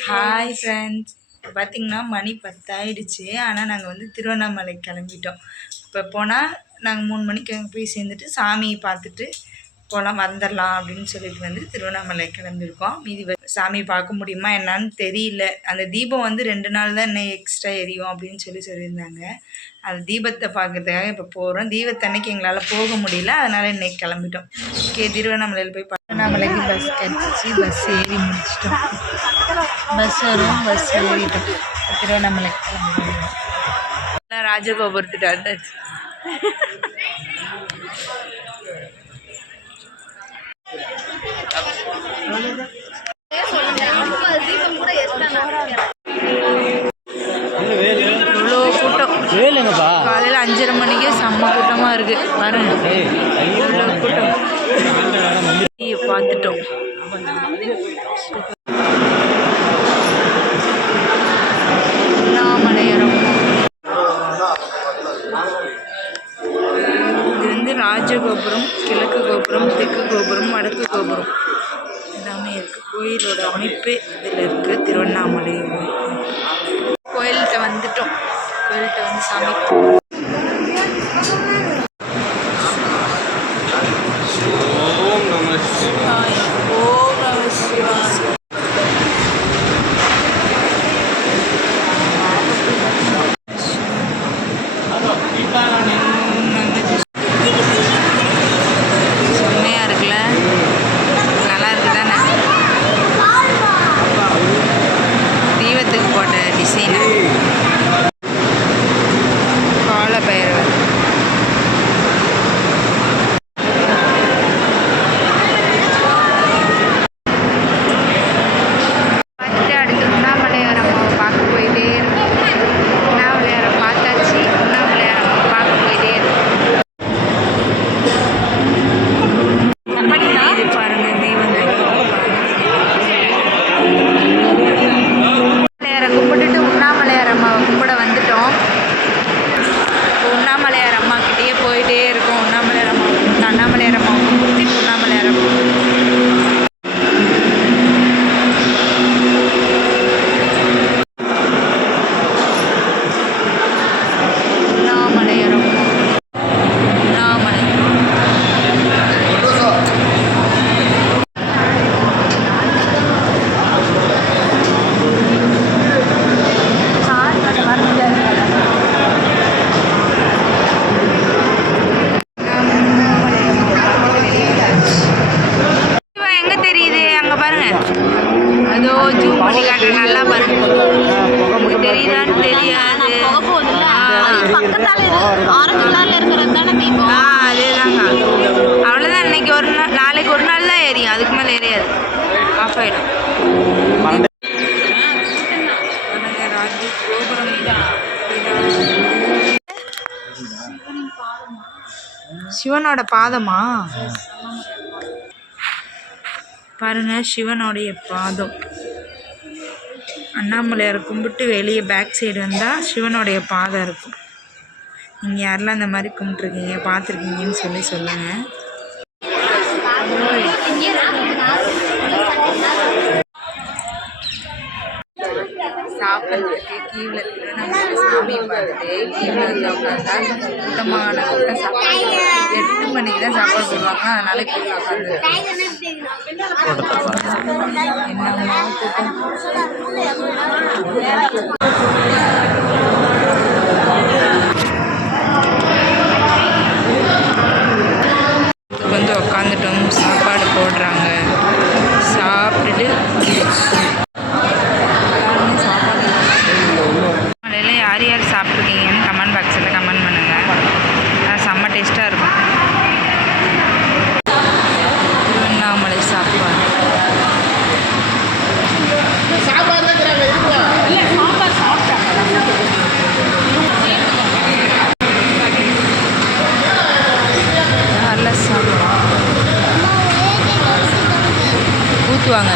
Hi friends பார்த்தீங்கன்னா மணி பத்தாயிடுச்சு. ஆனால் நாங்கள் வந்து திருவண்ணாமலை கிளம்பிட்டோம். இப்போ போனால் நாங்கள் மூணு மணிக்கு அங்கே போய் சேர்ந்துட்டு சாமியை பார்த்துட்டு போகலாம் வந்துடலாம் அப்படின்னு சொல்லிட்டு வந்து திருவண்ணாமலை கிளம்பியிருக்கோம். மீதி சாமி பார்க்க முடியுமா என்னான்னு தெரியல. அந்த தீபம் வந்து ரெண்டு நாள் தான் இன்னும் எக்ஸ்ட்ரா எரியும் அப்படின்னு சொல்லி சொல்லியிருந்தாங்க. அந்த தீபத்தை பார்க்கறதுக்காக இப்போ போகிறோம் தீபத்தன்னைக்கு எங்களால் போக முடியல. அதனால் இன்னைக்கு கிளம்பிட்டோம். ஓகே திருவண்ணாமலையில் போய் திருவண்ணாமலைக்கு பஸ் கிடச்சிச்சு. பஸ் ஏறி முடிச்சிட்டோம். பஸ் வரும் பஸ் ஏறிட்டோம். திருவண்ணாமலை கிளம்பிட்டோம். ராஜகோபுரத்துட்டு வந்தாச்சு காலையில் அஞ்சரை மணிக்கே செம்ம கூட்டமாக இருக்குது பாருங்க. கூட்டம். பார்த்துட்டோம் அண்ணாமலையரம் இது வந்து ராஜகோபுரம் எல்லாமே இருக்குது கோயிலோட அமைப்பே இதில் இருக்குது திருவண்ணாமலை. கோயில்கிட்ட வந்துட்டோம். கோயில்கிட்ட வந்து சாமி நல்லா பாருங்க. உங்களுக்கு தெரியுதான்னு தெரியாது. ஆ. அதேதாங்க. அவ்வளோதான் இன்னைக்கு ஒரு நாள் நாளைக்கு ஒரு நாள் தான் எரியும் அதுக்கு மேலே எரியாது ஆஃப் ஆயிடும். சிவனோட பாதமா? பாருங்க சிவனுடைய பாதம். அண்ணாமலையாரை கும்பிட்டு வெளியே பேக் சைடு வந்தால் சிவனுடைய பாதை இருக்கும். நீங்கள் யாரெல்லாம் அந்த மாதிரி கும்பிட்ருக்கீங்க பார்த்துருக்கீங்கன்னு சொல்லி சொல்லுங்கள் சாப்பிட்றதுக்கு கீழே திருவண்ணாமலை சாமி பார்த்துட்டு கீழே வந்து உட்காந்தா சுத்தமான கூட்டம் சாப்பாடு. எட்டு மணிக்கு தான் சாப்பாடு போடுவாங்க அதனால கீழே உட்காந்து தோட்டத்தை ஊற்றுவாங்க